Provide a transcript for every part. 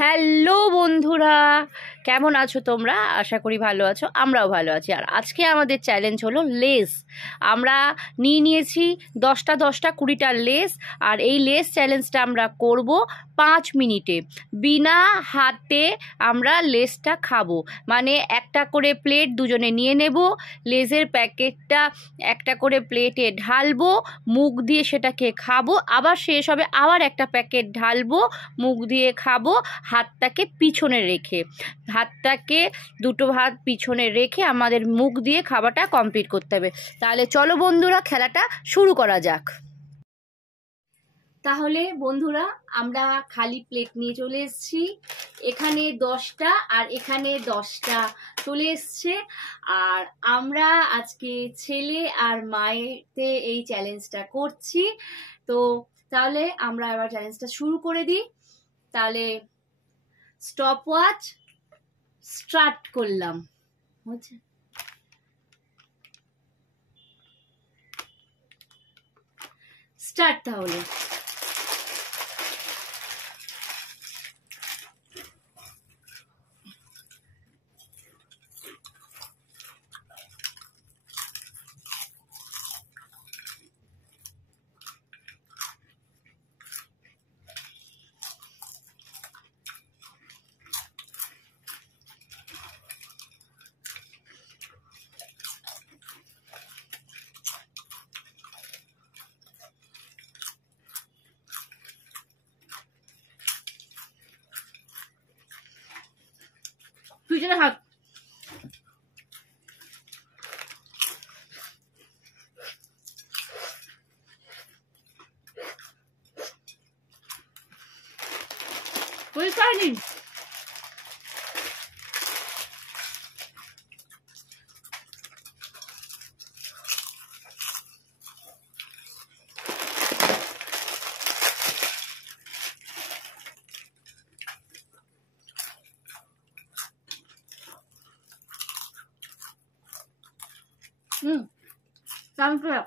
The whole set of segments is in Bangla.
হ্যালো বন্ধুরা, কেমন আছো তোমরা? আশা করি ভালো আছো, আমরাও ভালো আছি। আর আজকে আমাদের চ্যালেঞ্জ হলো লেস। আমরা নিয়েছি 10টা 20টা 20টার লেস। আর এই লেস চ্যালেঞ্জটা আমরা করব 5 মিনিটে, বিনা হাতে আমরা লেসটা খাবো। মানে একটা করে প্লেট দুজনে নিয়ে নেব, লেসের প্যাকেটটা একটা করে প্লেটে ঢালবো, মুখ দিয়ে সেটাকে খাবো, আবার শেষ হবে আবার একটা প্যাকেট ঢালবো, মুখ দিয়ে খাবো, হাতটাকে পিছনে রেখে। হাতটাকে দুটো হাত পিছনে রেখে আমাদের মুখ দিয়ে খাবারটা কমপ্লিট করতে হবে। তাহলে চলো বন্ধুরা, খেলাটা শুরু করা যাক। তাহলে বন্ধুরা, আমরা খালি প্লেট নিয়ে চলে এসেছি। এখানে 10টা আর এখানে 10টা চলে এসছে। আর আমরা আজকে ছেলে আর মায়েতে এই চ্যালেঞ্জটা করছি। তো তাহলে আমরা এবার চ্যালেঞ্জটা শুরু করে দিই। তাহলে স্টপ ওয়াচ স্টার্ট করলাম। হচ্ছে স্টার্ট তাহলে। পিছনে হাত। পরিষ্কার নিন। Thank you.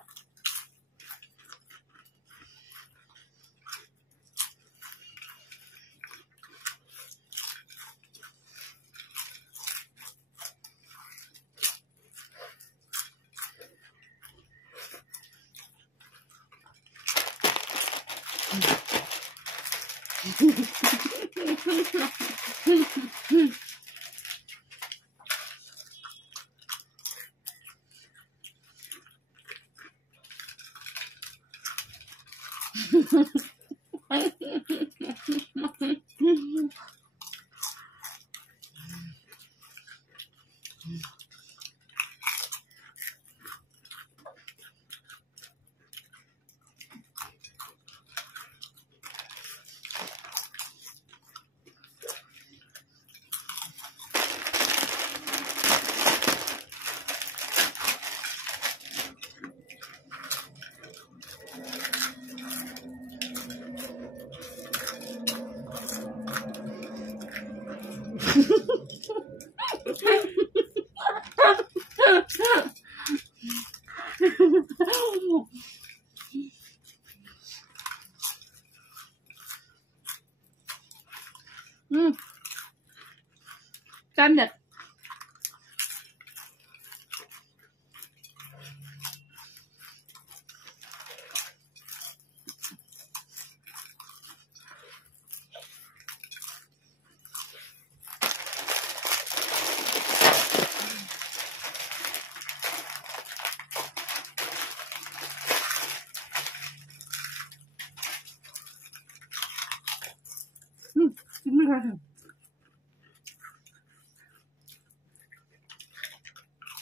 Time that.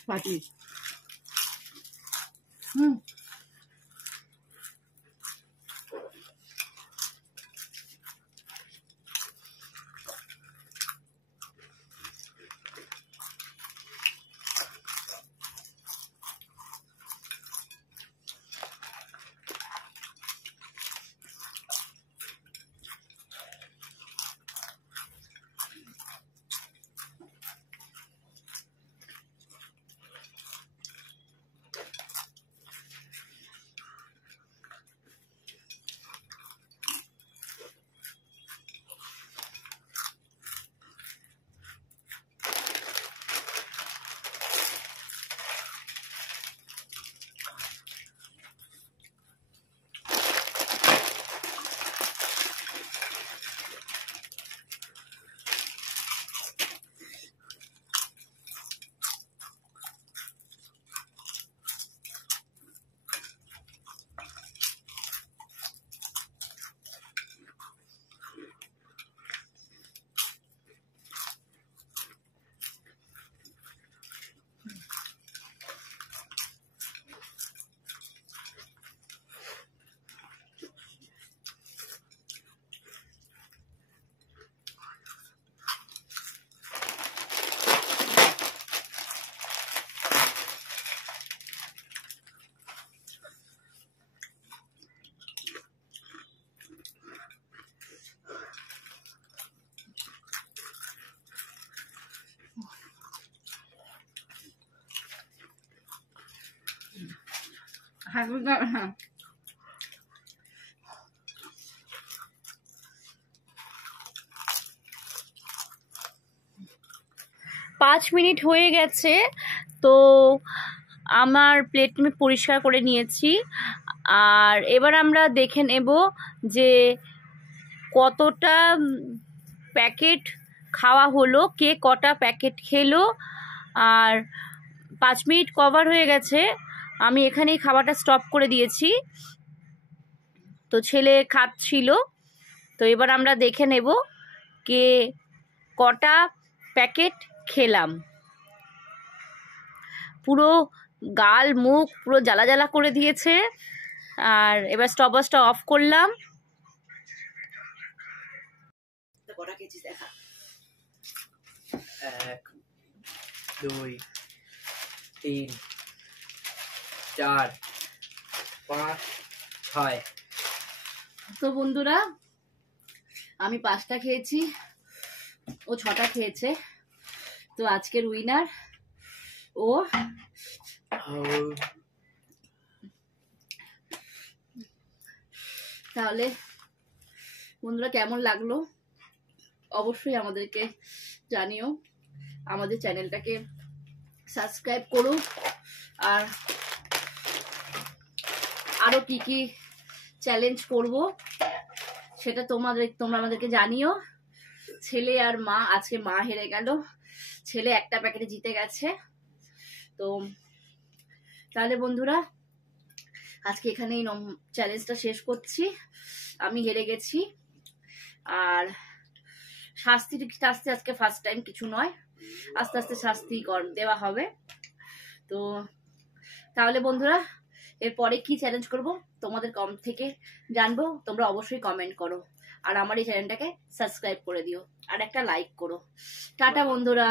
Party. হ্যাঁ 5 মিনিট হয়ে গেছে। তো আমার প্লেট আমি পরিষ্কার করে নিয়েছি। আর এবার আমরা দেখে নেব যে কতটা প্যাকেট খাওয়া হলো, কে কটা প্যাকেট খেলো। আর 5 মিনিট কভার হয়ে গেছে, আমি এখানেই খাওয়াটা স্টপ করে দিয়েছি। তো ছেলে খাচ্ছিল। তো এবার আমরা দেখে নেব কে কটা প্যাকেট খেলাম। পুরো গাল মুখ পুরো জ্বালা জ্বালা করে দিয়েছে। আর এবার স্টপারটা অফ করলাম। 1 2 3 4 5 6। তো বন্ধুরা আমি 5টা খেয়েছি, ও 6টা খেয়েছে। তো আজকের উইনার ও। তাহলে বন্ধুরা কেমন লাগলো অবশ্যই আমাদেরকে জানিও। আমাদের চ্যানেলটাকে সাবস্ক্রাইব করো। আর আরো কি কি চ্যালেঞ্জ করব সেটা তোমরা আমাদেরকে জানিও। ছেলে আর মা, আজকে মা হেরে গেল, ছেলে একটা প্যাকেটে জিতে গেছে। তো তাহলে বন্ধুরা আজকে এখানেই চ্যালেঞ্জটা শেষ করছি। আমি হেরে গেছি। আর শাস্তি আজকে ফার্স্ট টাইম কিছু নয়, আস্তে আস্তে শাস্তি দেওয়া হবে। তো তাহলে বন্ধুরা এরপরে কি চ্যালেঞ্জ করব তোমাদের কমেন্ট থেকে জানবো, তোমরা অবশ্যই কমেন্ট করো। আর আমার এই চ্যানেলটাকে সাবস্ক্রাইব করে দিও আর একটা লাইক করো। টাটা বন্ধুরা।